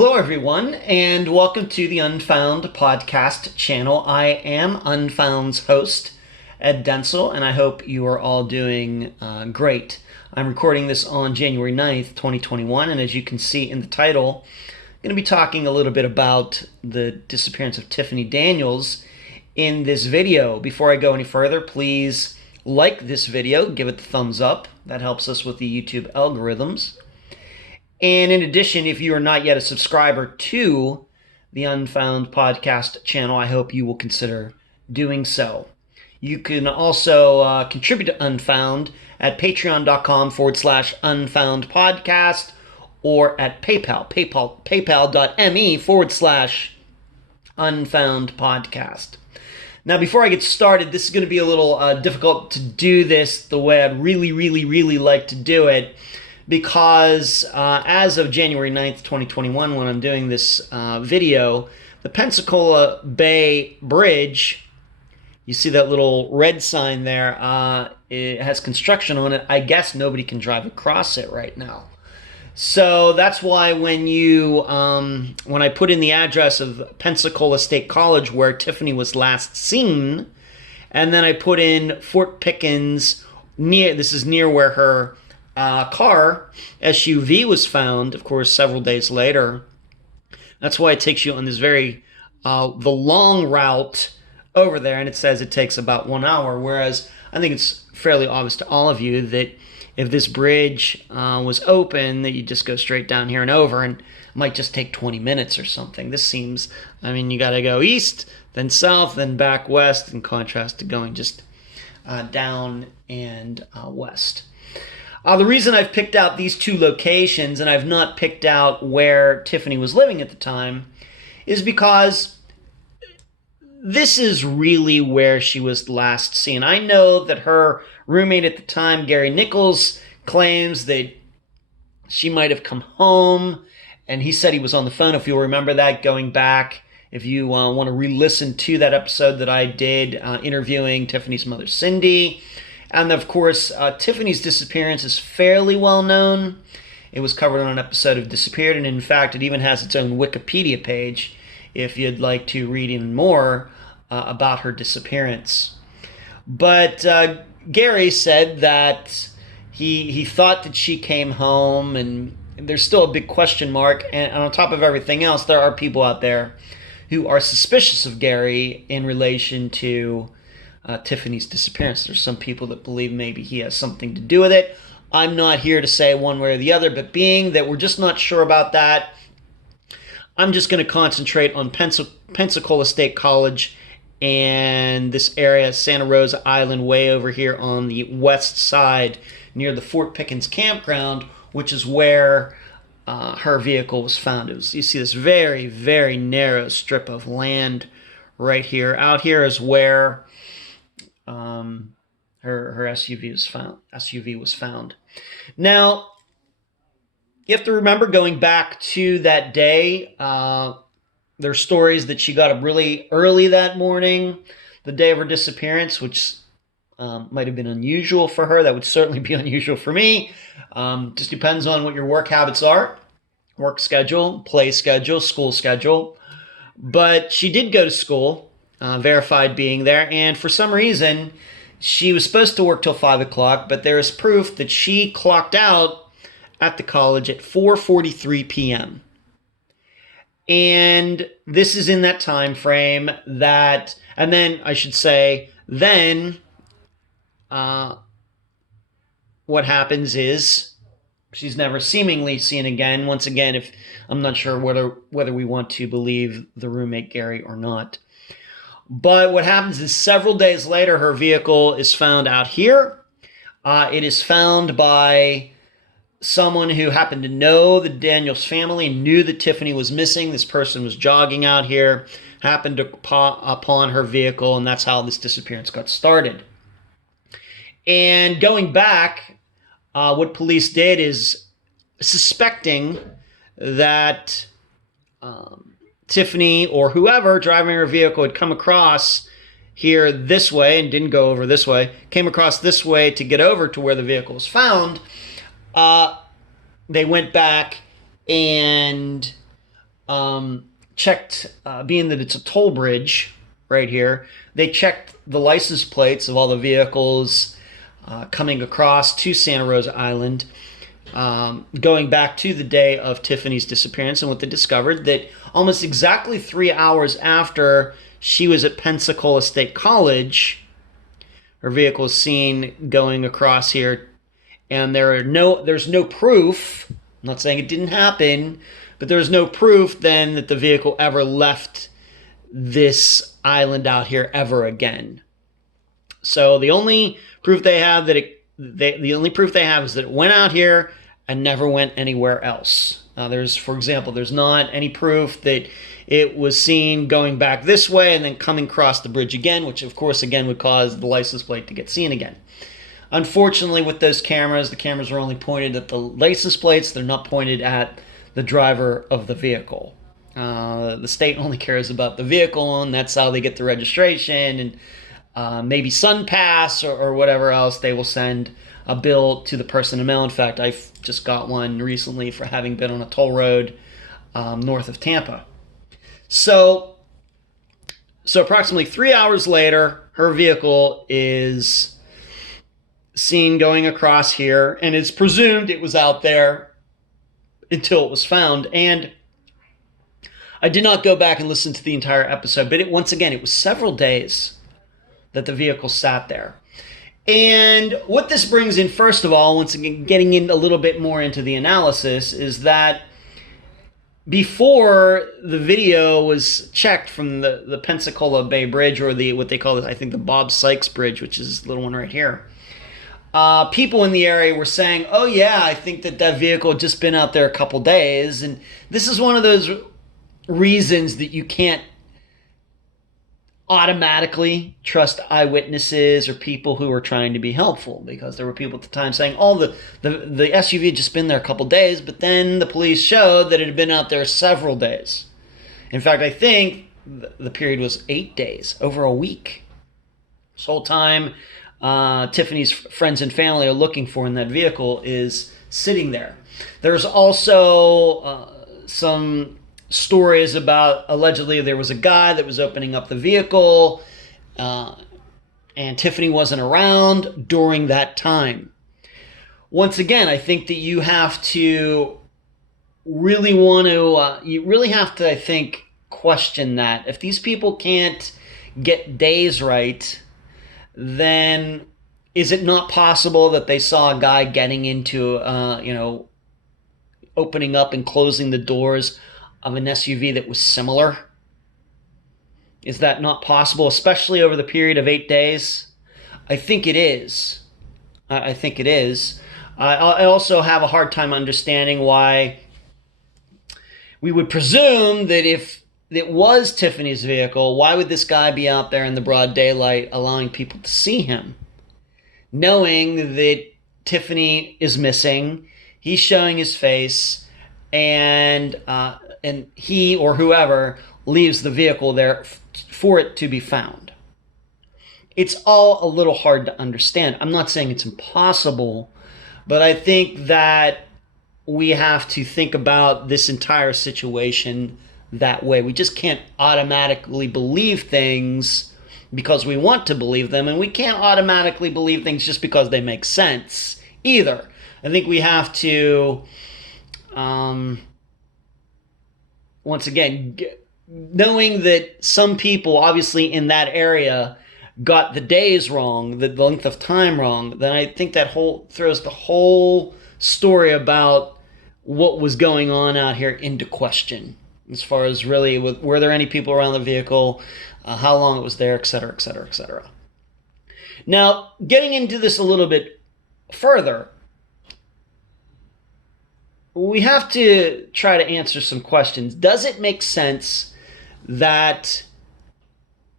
Hello, everyone, and welcome to the Unfound podcast channel. I am Unfound's host, Ed Densel, and I hope you are all doing great. I'm recording this on January 9th, 2021, and as you can see in the title, I'm going to be talking a little bit about the disappearance of Tiffany Daniels in this video. Before I go any further, please like this video, give it the thumbs up. That helps us with the YouTube algorithms. And in addition, if you are not yet a subscriber to the Unfound podcast channel, I hope you will consider doing so. You can also contribute to Unfound at patreon.com/Unfound podcast or at paypal.me/Unfound podcast. Now, before I get started, this is going to be a little difficult to do this the way I'd really like to do it. Because as of January 9th, 2021, when I'm doing this video, the Pensacola Bay Bridge, you see that little red sign there, it has construction on it. I guess nobody can drive across it right now. So that's why when I put in the address of Pensacola State College where Tiffany was last seen, and then I put in Fort Pickens, this is near where her car, SUV, was found, of course, several days later. That's why it takes you on this the long route over there, and it says it takes about 1 hour, whereas I think it's fairly obvious to all of you that if this bridge was open, that you just go straight down here and over, and it might just take 20 minutes or something. This seems, you got to go east, then south, then back west, in contrast to going just down and west. The reason I've picked out these two locations and I've not picked out where Tiffany was living at the time is because this is really where she was last seen. I know that her roommate at the time, Gary Nichols, claims that she might have come home, and he said he was on the phone, if you'll remember that, going back. If you want to re-listen to that episode that I did interviewing Tiffany's mother, Cindy. And of course, Tiffany's disappearance is fairly well known. It was covered on an episode of Disappeared, and in fact, it even has its own Wikipedia page if you'd like to read even more about her disappearance. But Gary said that he thought that she came home, and there's still a big question mark. And on top of everything else, there are people out there who are suspicious of Gary in relation to Tiffany's disappearance. There's some people that believe maybe he has something to do with it. I'm not here to say one way or the other, but being that we're just not sure about that, I'm just going to concentrate on Pensacola State College and this area, Santa Rosa Island, way over here on the west side near the Fort Pickens campground, which is where her vehicle was found. You see this very narrow strip of land right here. Out here is where her SUV was found. Now, you have to remember, going back to that day, there are stories that she got up really early that morning, the day of her disappearance, which might have been unusual for her. That would certainly be unusual for me. Just depends on what your work habits are, work schedule, play schedule, school schedule. But she did go to school, verified being there, and for some reason, she was supposed to work till 5 o'clock, but there is proof that she clocked out at the college at 4:43 p.m. And this is in that time frame that, and then I should say, then what happens is she's never seemingly seen again. Once again, if I'm not sure whether we want to believe the roommate Gary or not. But what happens is several days later, her vehicle is found out here. It is found by someone who happened to know the Daniels family, knew that Tiffany was missing. This person was jogging out here, happened upon her vehicle, and that's how this disappearance got started. And going back, what police did is, suspecting that Tiffany or whoever driving her vehicle had come across here this way and didn't go over this way, came across this way to get over to where the vehicle was found, they went back and checked, being that it's a toll bridge right here, they checked the license plates of all the vehicles coming across to Santa Rosa Island, going back to the day of Tiffany's disappearance. And what they discovered, that almost exactly 3 hours after she was at Pensacola State College, her vehicle is seen going across here, and there's no proof. I'm not saying it didn't happen, but there's no proof then that the vehicle ever left this island out here ever again. So the only proof they have the only proof they have is that it went out here and never went anywhere else. For example, there's not any proof that it was seen going back this way and then coming across the bridge again, which of course again would cause the license plate to get seen again. Unfortunately, with those cameras, the cameras are only pointed at the license plates. They're not pointed at the driver of the vehicle. The state only cares about the vehicle, and that's how they get the registration and maybe SunPass or whatever else. They will send a bill to the person in mail. In fact, I've just got one recently for having been on a toll road north of Tampa. So approximately 3 hours later, her vehicle is seen going across here, and it's presumed it was out there until it was found. And I did not go back and listen to the entire episode, but once again, it was several days that the vehicle sat there. And what this brings in, first of all, once again, getting in a little bit more into the analysis, is that before the video was checked from the Pensacola Bay Bridge, or what they call it, I think the Bob Sykes Bridge, which is this little one right here, people in the area were saying, oh yeah, I think that vehicle had just been out there a couple days. And this is one of those reasons that you can't automatically trust eyewitnesses or people who are trying to be helpful, because there were people at the time saying, oh, the SUV had just been there a couple days, but then the police showed that it had been out there several days. In fact, I think the period was 8 days, over a week. This whole time Tiffany's friends and family are looking for in that vehicle is sitting there. There's also some stories about allegedly there was a guy that was opening up the vehicle and Tiffany wasn't around during that time. Once again, I think that you have to really I think, question that. If these people can't get days right, then is it not possible that they saw a guy getting into, opening up and closing the doors of an SUV that was similar? Is that not possible, especially over the period of 8 days? I think it is. I think it is. I also have a hard time understanding why we would presume that if it was Tiffany's vehicle, why would this guy be out there in the broad daylight allowing people to see him? Knowing that Tiffany is missing, he's showing his face, and he or whoever leaves the vehicle there for it to be found. It's all a little hard to understand. I'm not saying it's impossible, but I think that we have to think about this entire situation that way. We just can't automatically believe things because we want to believe them, and we can't automatically believe things just because they make sense either. I think we have to, once again, knowing that some people obviously in that area got the days wrong, the length of time wrong, then I think that throws the whole story about what was going on out here into question, as far as really, were there any people around the vehicle, how long it was there, etc., etc., etc. Now, getting into this a little bit further, we have to try to answer some questions. Does it make sense that,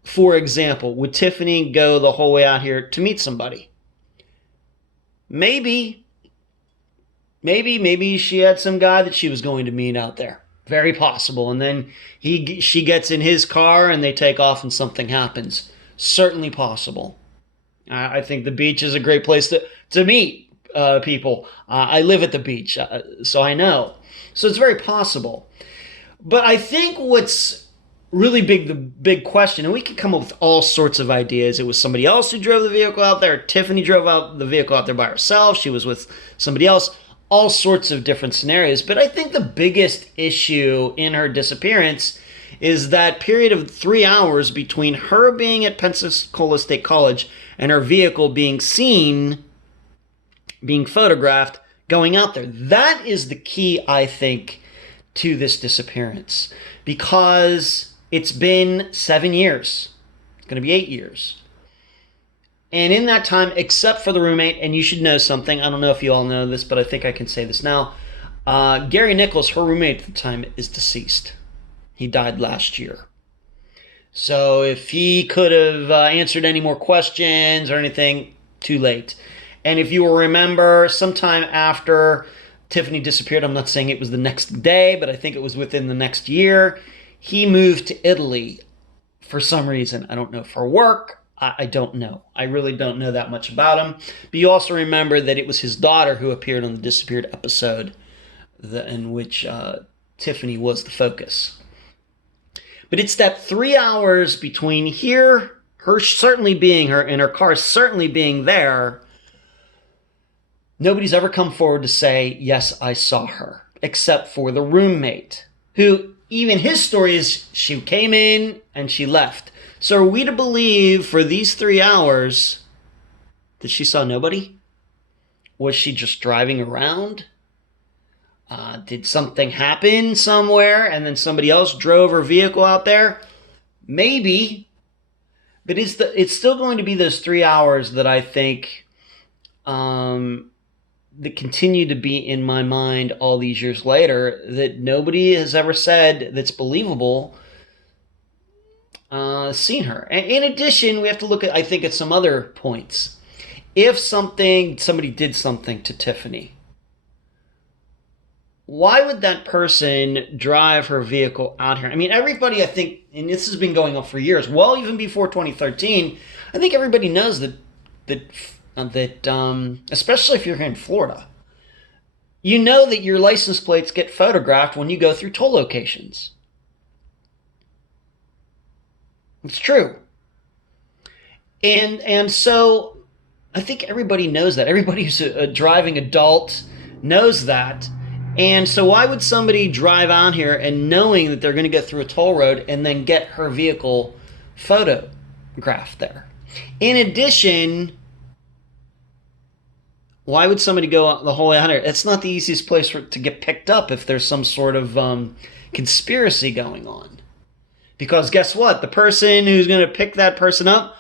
for example, would Tiffany go the whole way out here to meet somebody? Maybe she had some guy that she was going to meet out there. Very possible. And then she gets in his car and they take off and something happens. Certainly possible. I think the beach is a great place to meet people. I live at the beach, so I know. So it's very possible. But I think what's really big, the big question, and we could come up with all sorts of ideas. It was somebody else who drove the vehicle out there. Tiffany drove out the vehicle out there by herself. She was with somebody else. All sorts of different scenarios. But I think the biggest issue in her disappearance is that period of 3 hours between her being at Pensacola State College and her vehicle being seen, being photographed, going out there. That is the key, I think, to this disappearance, because it's been 7 years. It's going to be 8 years. And in that time, except for the roommate, and you should know something, I don't know if you all know this, but I think I can say this now. Gary Nichols, her roommate at the time, is deceased. He died last year. So if he could have answered any more questions or anything, too late. And if you will remember, sometime after Tiffany disappeared, I'm not saying it was the next day, but I think it was within the next year, he moved to Italy for some reason. I don't know, for work. I don't know. I really don't know that much about him. But you also remember that it was his daughter who appeared on the disappeared episode in which Tiffany was the focus. But it's that 3 hours between here, her certainly being her, and her car certainly being there. Nobody's ever come forward to say, yes, I saw her, except for the roommate, who even his story is she came in and she left. So are we to believe for these 3 hours that she saw nobody? Was she just driving around? Did something happen somewhere and then somebody else drove her vehicle out there? Maybe. But it's still going to be those 3 hours that I think that continue to be in my mind all these years later, that nobody has ever said that's believable seen her. And in addition, we have to look at, I think, at some other points. If somebody did something to Tiffany, why would that person drive her vehicle out here? I mean, everybody, I think, and this has been going on for years, well, even before 2013, I think everybody knows that especially if you're here in Florida, you know that your license plates get photographed when you go through toll locations. It's true. And so I think everybody knows that. Everybody who's a driving adult knows that. And so why would somebody drive out here and knowing that they're going to get through a toll road and then get her vehicle photographed there? In addition, why would somebody go the whole way out here? It's not the easiest place to get picked up if there's some sort of conspiracy going on. Because guess what? The person who's going to pick that person up,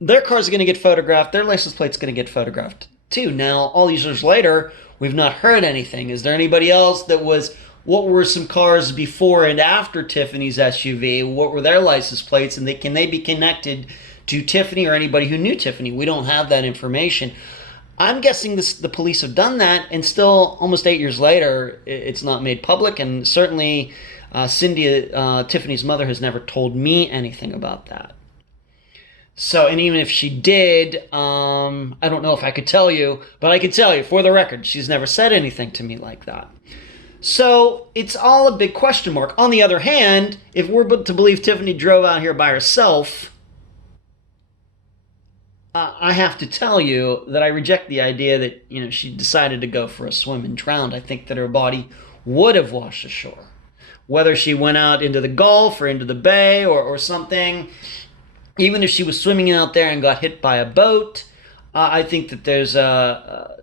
their car's going to get photographed. Their license plate's going to get photographed too. Now, all these years later, we've not heard anything. Is there anybody else that was, what were some cars before and after Tiffany's SUV? What were their license plates? And can they be connected to Tiffany or anybody who knew Tiffany? We don't have that information. I'm guessing the police have done that, and still, almost 8 years later, it's not made public. And certainly, Cindy, Tiffany's mother, has never told me anything about that. So, and even if she did, I don't know if I could tell you, but I could tell you, for the record, she's never said anything to me like that. So, it's all a big question mark. On the other hand, if we're to believe Tiffany drove out here by herself, I have to tell you that I reject the idea that, she decided to go for a swim and drowned. I think that her body would have washed ashore. Whether she went out into the Gulf or into the Bay or something, even if she was swimming out there and got hit by a boat, I think that there's a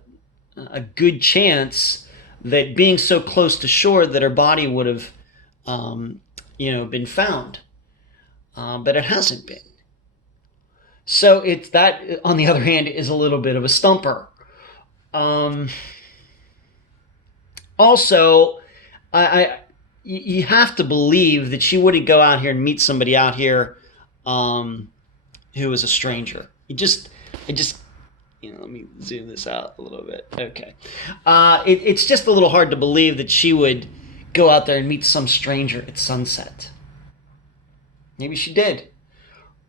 good chance that being so close to shore that her body would have, been found. But it hasn't been. So it's that, on the other hand, is a little bit of a stumper. Also, you have to believe that she wouldn't go out here and meet somebody out here who is a stranger. Let me zoom this out a little bit. Okay. It's just a little hard to believe that she would go out there and meet some stranger at sunset. Maybe she did.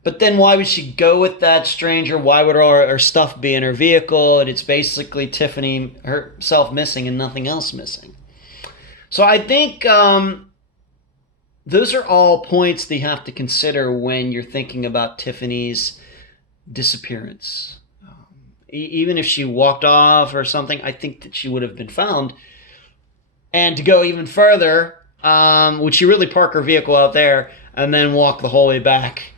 But then why would she go with that stranger? Why would all her stuff be in her vehicle? And it's basically Tiffany herself missing and nothing else missing. So I think those are all points that you have to consider when you're thinking about Tiffany's disappearance. Even if she walked off or something, I think that she would have been found. And to go even further, would she really park her vehicle out there and then walk the whole way back?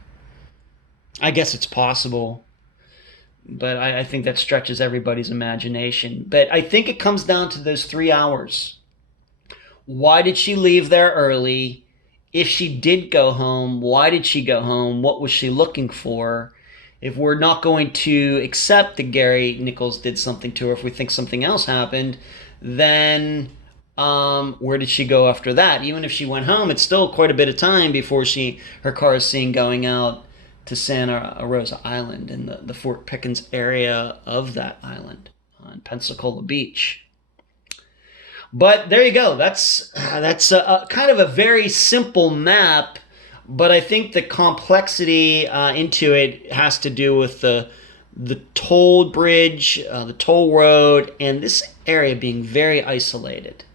I guess it's possible, but I think that stretches everybody's imagination. But I think it comes down to those 3 hours. Why did she leave there early? If she did go home, why did she go home? What was she looking for? If we're not going to accept that Gary Nichols did something to her, if we think something else happened, then where did she go after that? Even if she went home, it's still quite a bit of time before her car is seen going out to Santa Rosa Island in the Fort Pickens area of that island on Pensacola Beach. But there you go. That's a kind of a very simple map, but I think the complexity into it has to do with the toll bridge, the toll road, and this area being very isolated.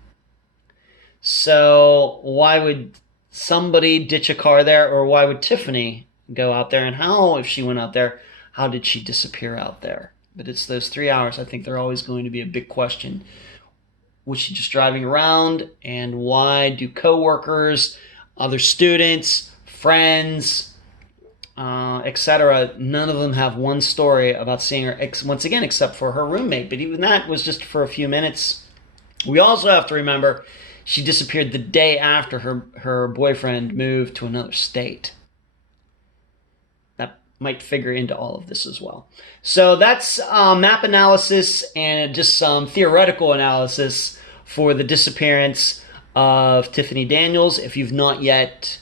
So why would somebody ditch a car there, or why would Tiffany go out there? And how, if she went out there, how did she disappear out there? But it's those 3 hours. I think they're always going to be a big question. Was she just driving around? And why do coworkers, other students, friends, etc., none of them have one story about seeing her, once again, except for her roommate. But even that was just for a few minutes. We also have to remember she disappeared the day after her boyfriend moved to another state. That might figure into all of this as well. So that's map analysis and just some theoretical analysis for the disappearance of Tiffany Daniels. If you've not yet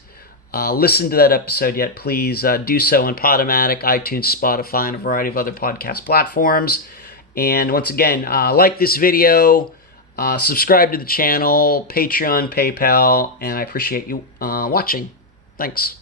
listened to that episode yet, please do so on Podomatic, iTunes, Spotify, and a variety of other podcast platforms. And once again, like this video, subscribe to the channel, Patreon, PayPal, and I appreciate you watching. Thanks.